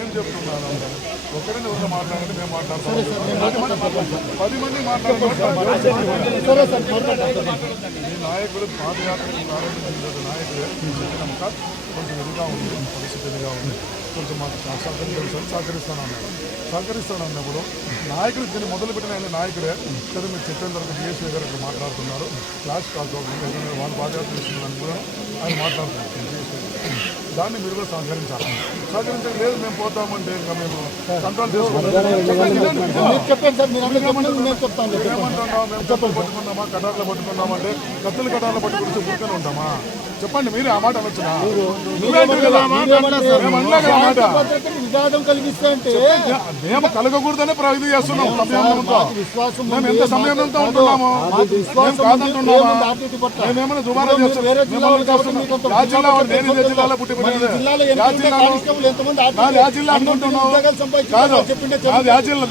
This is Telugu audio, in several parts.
ఏం చెప్తున్నాను, ఒకరిని ఒకరు మాట్లాడంటే మేము మాట్లాడతాం. 10 మంది మాట్లాడారు. ఈ నాయకుడు పాదయాత్రకు ప్రారంభించిన నాయకుడు చెప్పినాక కొంచెం ఇదిగా ఉంది, పరిస్థితి ఇదిగా ఉంది, కొంచెం మాకు సహకరిస్తానన్నప్పుడు నాయకుడు దీన్ని మొదలుపెట్టిన నాయకుడే కదా. మీరు చెప్పేంత వరకు డిఎస్పీ గారు ఇక్కడ మాట్లాడుతున్నారు, క్లాస్ కాల్స్ అవుతుంది, వాళ్ళు పాదయాత్ర ఇస్తున్నారని కూడా ఆయన మాట్లాడుతున్నారు. దాన్ని మీరు కూడా సహకరించాలి. లేదు మేము పోతామంటే ఇంకా మేము కంట్రోల్ పట్టుకున్నామా, కటార్లో పట్టుకున్నామంటే కత్తులు కటార్లో పట్టుకుంటే కూర్చొని ఉంటామా? చెప్పండి, మీరే ఆ మాట అనొచ్చునా? మేము కలగకూడదనే ఇది చేస్తున్నాం. మేము ఎంత సంయమనంతో ఉంటున్నాము, మేమేమైనా దుబారా చేస్తున్నాం. ఆ జిల్లా జిల్లాలో పుట్టి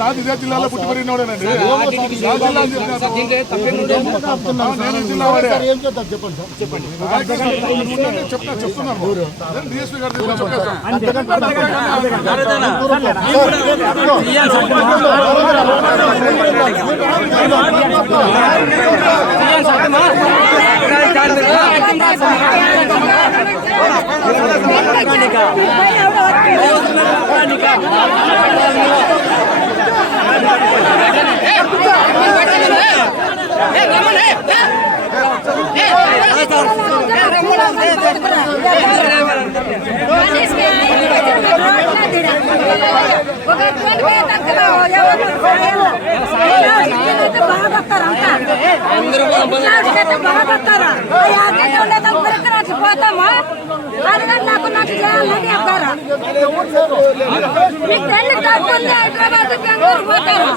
నాది ఇదే జిల్లాలో పుట్టి పెరిగినవాడేనండి. చెప్తున్నాను డిఎస్పీ గారు పోతామా నాకు నాకు చేయాలని అబ్బారా మీకు పెళ్లి తప్పుంది. హైదరాబాద్ బెంగళూరు పోతారు.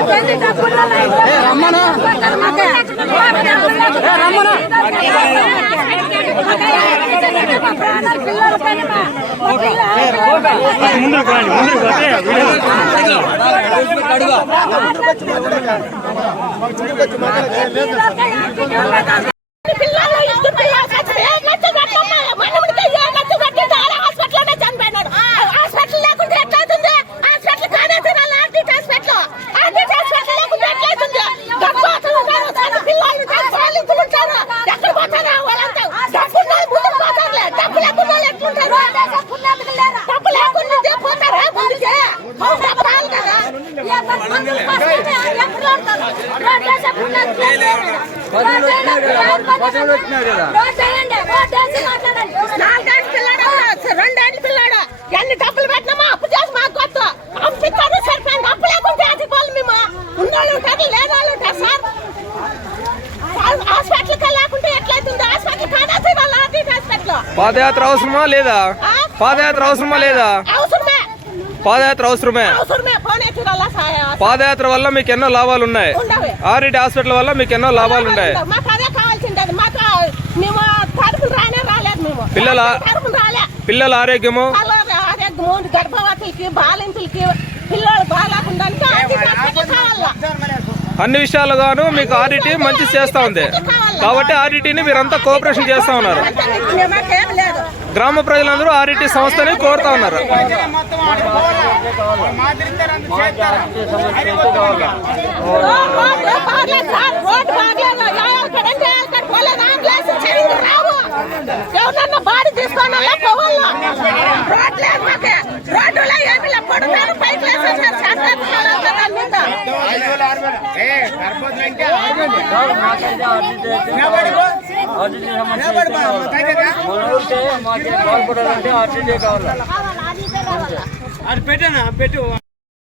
పెళ్లి తప్పుందా పిల్లలు రెండేళ్ళు పిల్లాడు ఎన్ని డబ్బులు పెట్టినామా అప్పు చేసి మాకు కొత్త పంపిస్తారు. సరిపోయింది. అప్పు లేకుంటే అది పోలు మేము ఉన్నోళ్ళు ఉంటారు, లేని వాళ్ళు ఉంటారు. సార్ హాస్పిటల్కి లేకుంటే ఎట్లయితుంది? హాస్పిటల్ కాదా హాస్పిటల్. పాదయాత్ర అవసరమా లేదా? పాదయాత్ర అవసరమా లేదా? అవసరమే. పాదయాత్ర అవసరమే. పాదయాత్ర వల్ల మీకు ఎన్నో లాభాలు ఉన్నాయి. ఆర్ఎటి హాస్పిటల్ వల్ల మీకు ఎన్నో లాభాలు ఉన్నాయి. పిల్లల ఆరోగ్యము, గర్భవతులకి, బాలింతులకి, పిల్లలు బాగాలేకుండా అన్ని విషయాలుగాను మీకు ఆర్ఎటి మంచి చేస్తా ఉంది. కాబట్టి ఆర్ఎటిని మీరంతా కోఆపరేషన్ చేస్తా ఉన్నారు. గ్రామ ప్రజలందరూ ఆర్ఎటి సంస్థని కోరుతా ఉన్నారు. బాడీ తీసుకొని పెట్టాను పెట్టు.